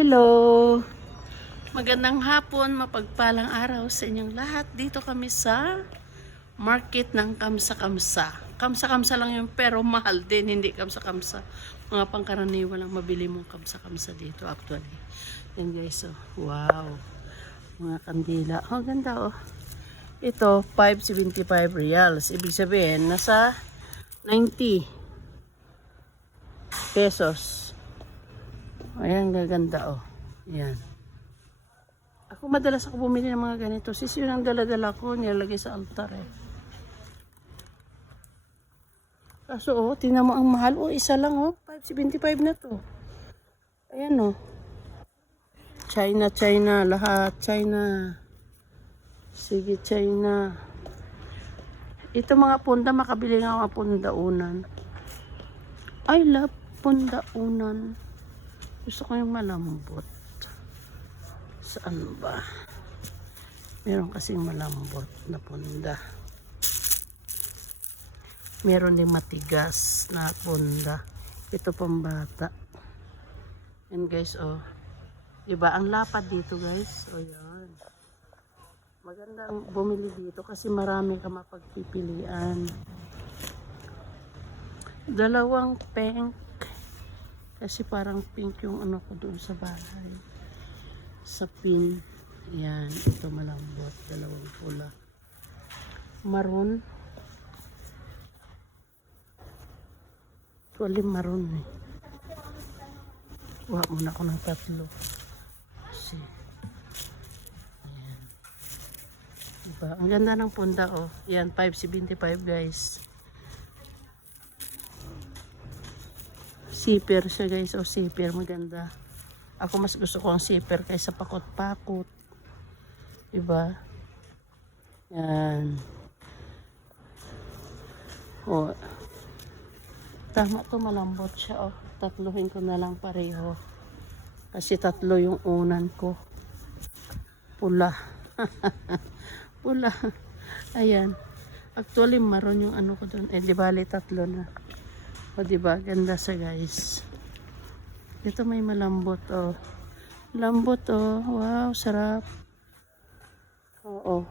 Hello! Magandang hapon, mapagpalang araw sa inyong lahat. Dito kami sa market ng kamsa-kamsa. Kamsa-kamsa lang yun pero mahal din, hindi kamsa-kamsa. Mga pangkaraniwan lang mabili mong kamsa-kamsa dito actually. Yan guys, oh. Wow! Mga kandila. Oh, ganda oh. Ito, 575 reals. Ibig sabihin, nasa 90 pesos. Ayan, gaganda oh. Ayan. Madalas ako bumili ng mga ganito. Sis, yun ang dala-dala ko. Nilalagay sa altar eh. Kaso oh, tingnan mo ang mahal. Oh, isa lang oh. 575 na to. Ayan oh. China, China. Lahat. China. Sige, China. Ito mga punda, makabili nga mga pundaunan. I love pundaunan. Gusto ko yung malambot. Saan ba? Meron kasing malambot na punda. Meron din matigas na punda. Ito pambata. And guys, oh. Diba? Ang lapad dito guys. O yan. Magandang bumili dito kasi marami ka mapagpipilian. Dalawang pink. Kasi parang pink yung ano ko doon sa bahay. Sa pin. Yan. Ito malambot. Dalawang pula. Maroon. Actually maroon eh. Kuha muna ako ng tatlo. Kasi. Ayan. Diba? Ang ganda ng punda oh. Yan. 575 guys. Zipper siya guys. O zipper. Maganda. Ako mas gusto ko ang zipper kaysa pakot-pakot. Diba? Yan. O. Tama to, malambot siya. O. Tatluhin ko na lang pareho. Kasi tatlo yung unan ko. Pula. Pula. Ayan. Actually, maroon yung ano ko dun. Eh, di bali tatlo na. O, diba? Ganda sa guys. Ito may malambot oh. Lambot oh. Wow, sarap. Oo.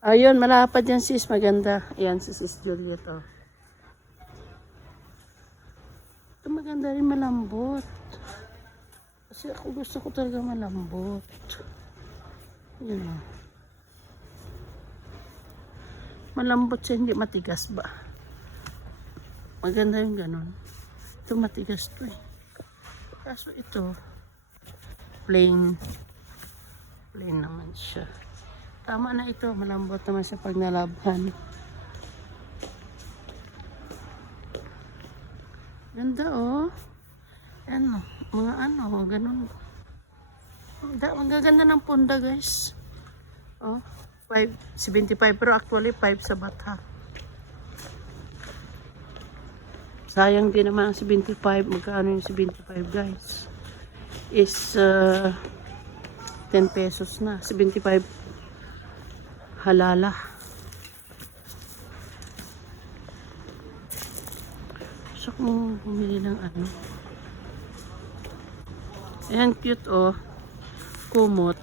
Ayun, malapad yan sis. Maganda. Ayan si sis Juliet oh. Ito maganda rin malambot. Kasi ako gusto ko talaga malambot. Yun oh. Malambot siya, hindi matigas ba? Maganda yung ganon. Ito matigas to eh. Kaso ito, plain naman siya. Tama na ito, malambot naman siya pag nalabhan. Ganda oh. Ano, mga ano, ganun. Ang gaganda ng punda guys. Oh, 575 pero actually 5 sa bata. Sayang din naman ang 75. Magkano yung 75 guys? Is 10 pesos na. 75 halala. Gusto kong bumili ng ano. Ayan cute oh. Kumot.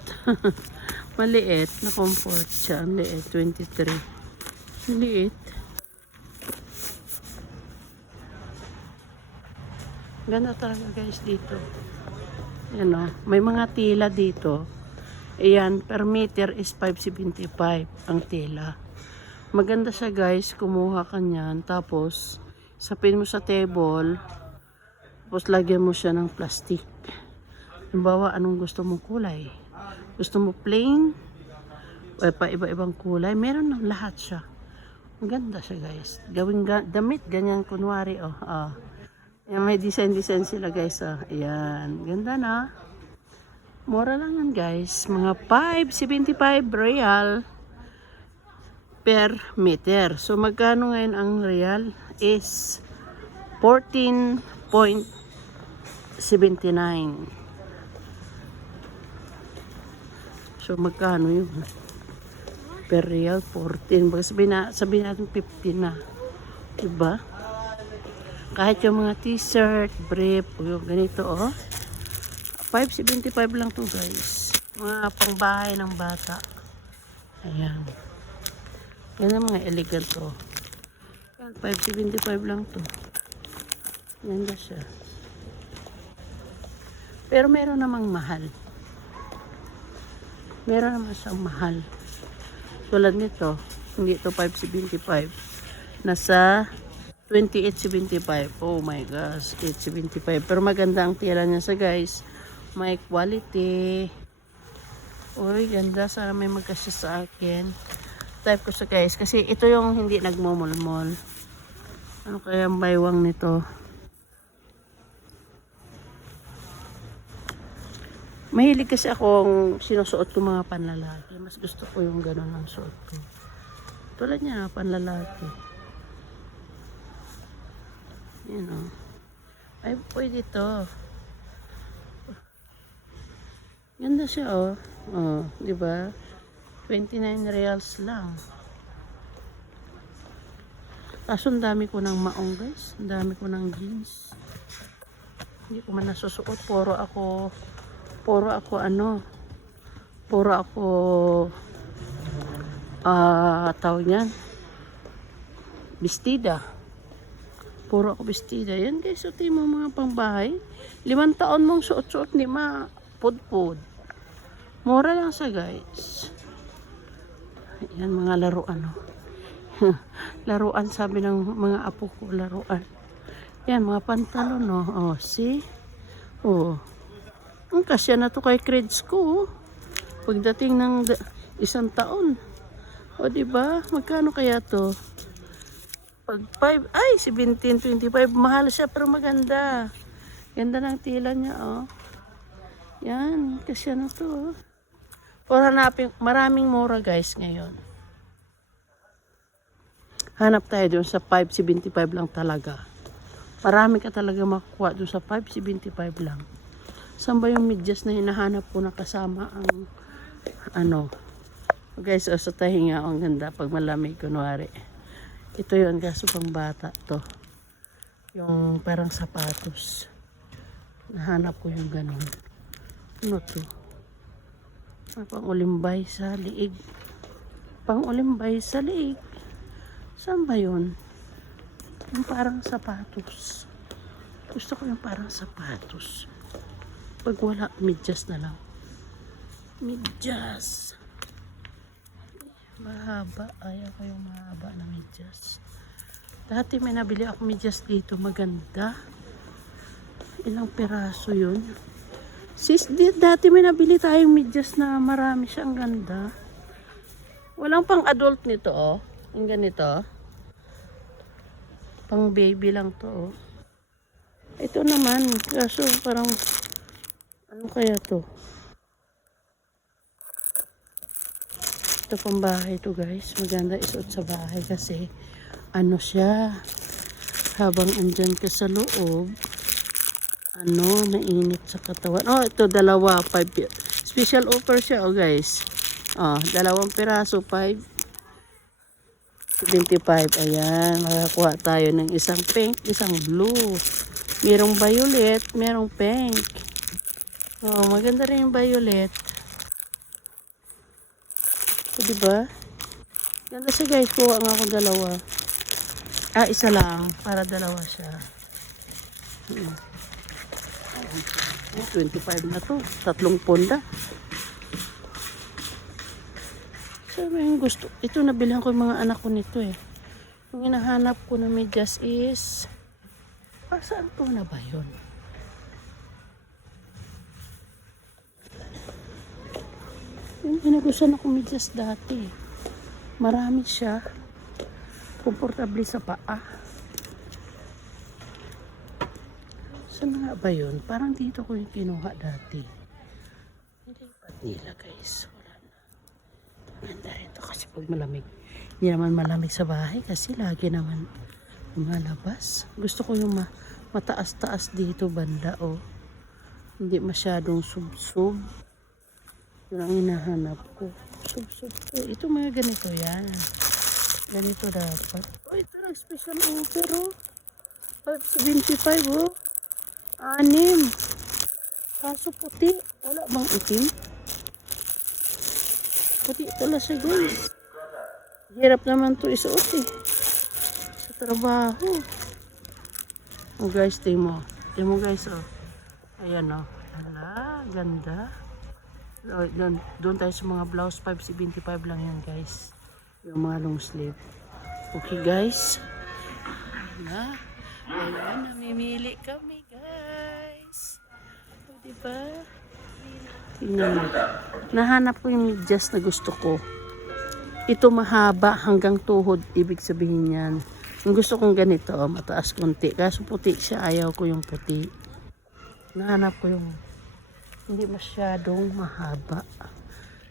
Maliit na comfort siya. Ang liit. 23. Maliit. Ganda talaga guys dito. Yan o. May mga tila dito. Ayan. Per meter is 575 ang tila. Maganda siya guys. Kumuha ka niyan. Tapos, sapin mo sa table. Tapos, lagyan mo siya ng plastic. Halimbawa, anong gusto mong kulay? Gusto mo plain? O pa iba-ibang kulay? Meron ng lahat siya. Maganda siya guys. Gawing damit. Ganyan kunwari oh. Ayan, may design sila guys. Oh. Ayan. Ganda na. Mura lang yan guys. Mga 575 real per meter. So magkano ngayon ang real is 14.79. So magkano yun? Per real 14. Baka sabihin natin 15 na. Diba? Kahit yung mga t-shirt, brief, yung ganito oh. 5.75 lang to guys. Mga pangbahay ng bata. Ayan. Yan ang mga elegant to. 5.75 lang to. Ganda siya. Pero meron namang mahal. Meron naman siyang mahal. Tulad nito, hindi ito 5.75. Nasa 28.75. Oh my gosh, 8.75. Pero maganda ang tela niya sa guys. May quality. Uy, ganda. Sana may magkasya sa akin. Type ko sa guys. Kasi ito yung hindi nagmumulmol. Ano kaya ang baywang nito? Mahilig kasi akong sinusuot ko mga panlalaki. Mas gusto ko yung gano'n ang suot ko. Tulad niya, panlalaki. Yan o. Ay, pwede to. Ganda siya oh. Oh, di ba? 29 reals lang. Kaso ang dami ko ng maong guys. Ang dami ko ng jeans. Hindi ko man nasusuot. Puro ako tawag yan. Bestida. Puro ako bestida. Yan guys, suotin mo mga pangbahay. 5 taon mong suot-suot, hindi mapudpud. Mura lang sa guys. Yan mga laruan. Laruan sabi ng mga apo ko, laruan. Yan mga pantalon no. Oh, see? Oh. Ang kasya na to kay grades ko. Pagdating ng 1 taon. O di ba? Magkano kaya to? Pag 5, ay 17.25, mahal siya pero maganda. Ganda ng tila niya oh. Yan, kasya na to oh. Or hanapin, maraming mura guys ngayon. Hanap tayo dun sa 5.75 lang talaga. Marami ka talaga makukuha dun sa 5.75 lang. Saan ba yung medyas na hinahanap ko na kasama ang ano? Guys, sa tahinga ang ganda pag malamig kunwari. Ito yun kaso pang bata to. Yung parang sapatos. Nahanap ko yung ganun. Ano to? Pang-ulimbay sa liig. Pang-ulimbay sa liig. Saan ba yun? Yung parang sapatos. Gusto ko yung parang sapatos. Pag wala, medyas na lang. Medyas. Mahaba. Ayaw ko yung mahaba na medyas. Dati may nabili ako medyas dito. Maganda. Ilang piraso yun? Sis, dati may nabili tayong medyas na marami siyang ganda. Walang pang adult nito oh. Ang ganito. Pang baby lang to oh. Ito naman, kaso parang ano kaya to? Ito pang bahay to guys. Maganda isuot sa bahay kasi ano siya, habang andyan ka sa loob, ano, mainit sa katawan. Oh, ito dalawa, 5. Special offer siya, oh guys. Oh, 2 piraso, 5.75. Ayan, makakuha tayo ng isang pink, isang blue. Merong violet, merong pink. Oh, maganda rin yung violet. So, diba? Ganda siya guys, kuha nga ako 2. Isa lang, para 2 siya. 25 na to. 3 ponda. So, yung gusto. Ito, nabilhan ko yung mga anak ko nito eh. Yung hinahanap ko na medyas is saan ko na ba yun? Yung hinagusan ako medyas dati. Marami siya. Komportable sa paa. Saan nga ba yun? Parang dito ko yung kinuha dati. Nilipat nila guys. Wala na. Maganda rin to kasi pag malamig. Hindi naman malamig sa bahay kasi lagi naman lumalabas. Gusto ko yung mataas-taas dito banda oh. Hindi masyadong sub-sub. Yun ang hinahanap ko. Sub-sub to. Ito mga ganito yan. Ganito dapat. Oh, ito lang special offer oh. 5.75 oh. 6. Kaso puti. Wala bang itim? Puti pala siya guys. Hirap naman to isuot eh. Sa trabaho. Oh guys, tingnan mo. Tingnan mo guys oh. Ayan oh. Ala, ganda. Doon tayo sa mga blouse, 575 lang yan guys. Yung mga long sleeve. Okay guys. Na, ayan, namimili kami guys. O diba? Tingnan mo. Nahanap ko yung medyas na gusto ko. Ito mahaba hanggang tuhod, ibig sabihin yan. Yung gusto kong ganito, mataas konti. Kaso puti siya, ayaw ko yung puti. Nahanap ko yung hindi masyadong mahaba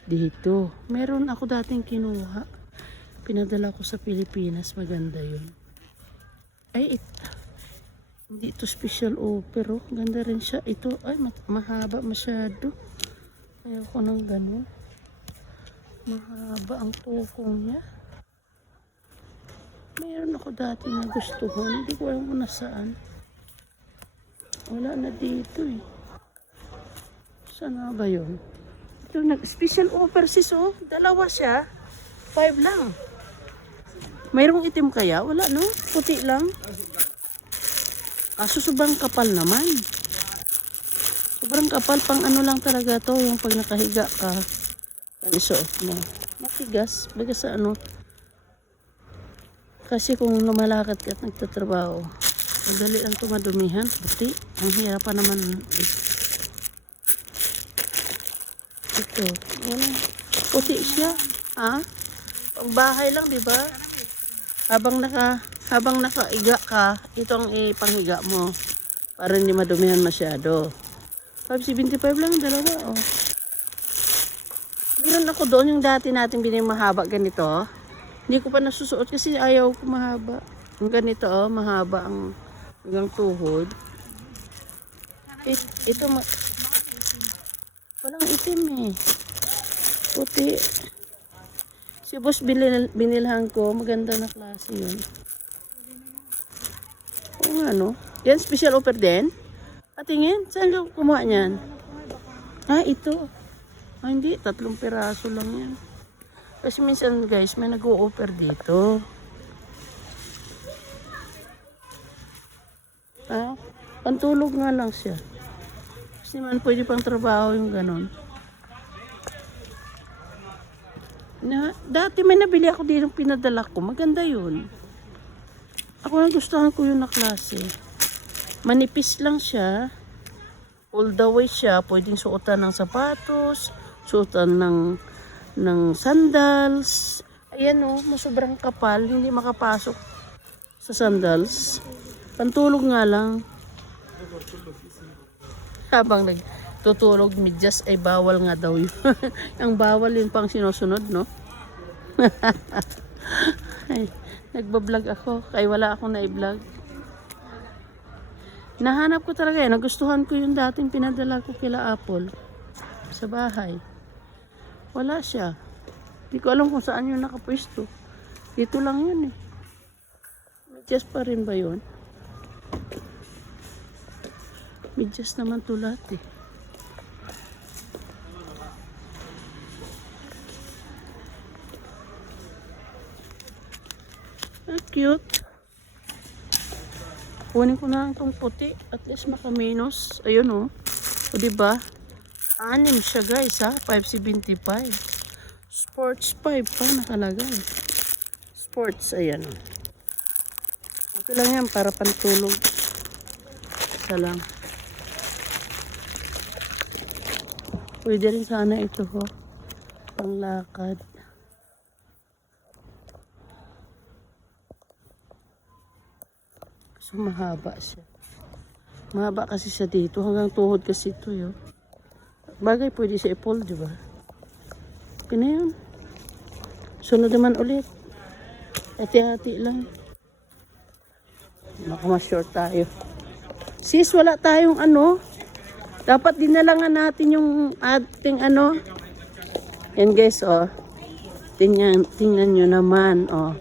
dito. Meron ako dating kinuha. Pinadala ko sa Pilipinas. Maganda yun. Ay, hindi ito special offer. Oh. Ganda rin siya. Ito, ay, mahaba masyado. Ayaw ko ng ganun. Mahaba ang tukong niya. Meron ako dati na gustuhan. Hindi ko alam kung nasaan. Wala na dito eh. Saan nga ba yun? Ito, special offer sis oh. Dalawa siya. 5 lang. Mayroong itim kaya? Wala no? Puti lang. Kaso sobrang kapal naman. Sobrang kapal. Pang ano lang talaga to. Yung pag nakahiga ka. Ano isuot mo? Matigas. Baga sa ano. Kasi kung lumalakad ka at nagtatrabaho. Madali lang ito madumihan. Puti. Ang hirapan naman. Ito. Puti siya. Ha? Pang bahay lang, di ba? Habang nakaiga ka, ito ang ipanghiga mo. Para hindi madumihan masyado. 575 lang, dalawa, oh. Meron ako doon yung dati natin binili mahaba ganito. Hindi ko pa nasusuot kasi ayaw ko mahaba. Yung ganito, oh, mahaba ang hanggang tuhod. Ito, walang itim eh. Puti. Si boss binilhan ko. Maganda na klase yun. Oo nga no. Yan special offer din. Patingin. Saan ka kumuha niyan? Ah, ito. Ah, hindi. 3 piraso lang yan. Kasi minsan guys, may nag-o-offer dito. Ah, pantulog nga lang siya. Kasi man pwede pang trabaho yung ganon. Dati may nabili ako dito pinadala ko. Maganda yun. Ako nagustuhan ko yung na klase. Manipis lang siya. All the way siya. Pwedeng suotan ng sapatos. Suotan ng sandals. Ayan o. Sobrang kapal. Hindi makapasok sa sandals. Pantulog nga lang. Habang nagtutulog, medyas ay bawal nga daw yun. Ang bawal yun pang sinusunod, no? Ay, nagbablog ako. Kaya wala akong na-vlog. Nahanap ko talaga yan. Nagustuhan ko yung dating pinadala ko kila Apple. Sa bahay. Wala siya. Hindi ko alam kung saan yun nakapwesto. Dito lang yun eh. Medyas pa rin ba yun? Medyas naman to lahat eh. Ah, cute. Kunin ko na lang itong puti. At least makaminos. Ayun oh. O diba? 6 siya guys ha. 575. Sports 5 pa nakalagay. Sports. Ayan oh. Okay lang yan para pantulog. Isa lang. Pwede rin sana ito ho. Panglakad. So mahaba siya. Mahaba kasi siya dito. Hanggang tuhod kasi ito yun. Bagay pwede siya i-pull, di ba? Okay na yun. Sunod naman ulit. Hati-hati lang. Nakama-short tayo. Sis, wala tayong ano. Dapat dinalangan natin yung ating ano. Yan guys, oh. Tingnan nyo naman, oh.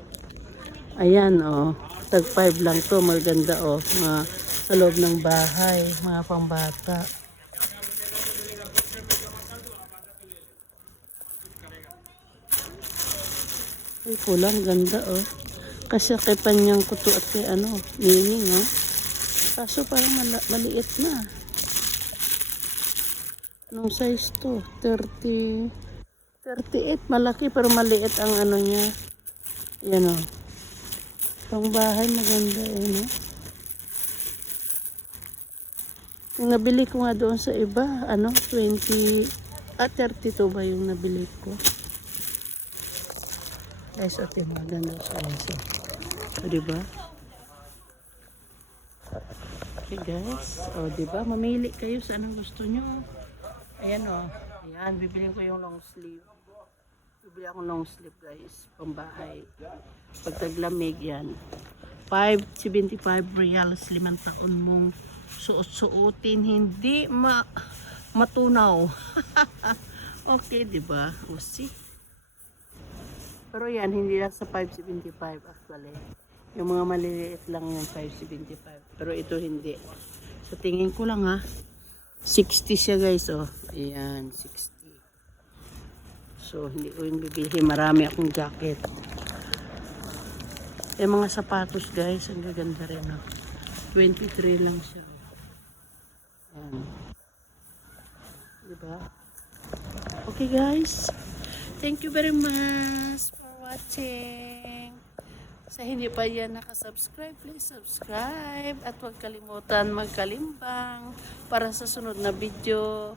Ayan, oh. Tag 5 lang to. Maganda, oh. Mga sa loob ng bahay. Mga pangbata. Ay, kulang. Ganda, oh. Kasi kay Panyang Kuto at kay ano, Nining, oh. Kaso parang maliit na. Anong size to? 38. Malaki pero maliit ang ano niya. Yan, oh. Pang bahay maganda, eh, no? Yung nabili ko nga doon sa iba, ano, 32 ba yung nabili ko? Guys, ate, maganda siya. O, diba? Okay, guys. O, diba? Mamili kayo sa anong gusto nyo. Ayan, o. Ayan, bibiliin ko yung long sleeve. Bibili ako long sleeve, guys. Pambahay. Pag taglamig, yan. 5.75 reals, 5 taon mong suot-suotin, hindi matunaw. Okay, diba? O, see? Pero yan, hindi lang sa 5.75 actually. Yung mga maliliit lang yung 5.75. Pero ito hindi. Sa tingin ko lang ha. 60 siya guys, oh. Ayan, 60. So, hindi ko yung bibili. Marami akong jacket. Yung mga sapatos guys, ang gaganda rin, oh. 23 lang siya. Ayan. Diba? Okay guys. Thank you very much for watching. Sa hindi pa yan nakasubscribe, please subscribe. At huwag kalimutan magkalimbang para sa sunod na video.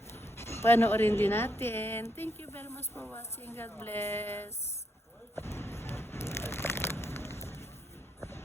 Panoorin din natin. Thank you very much for watching. God bless.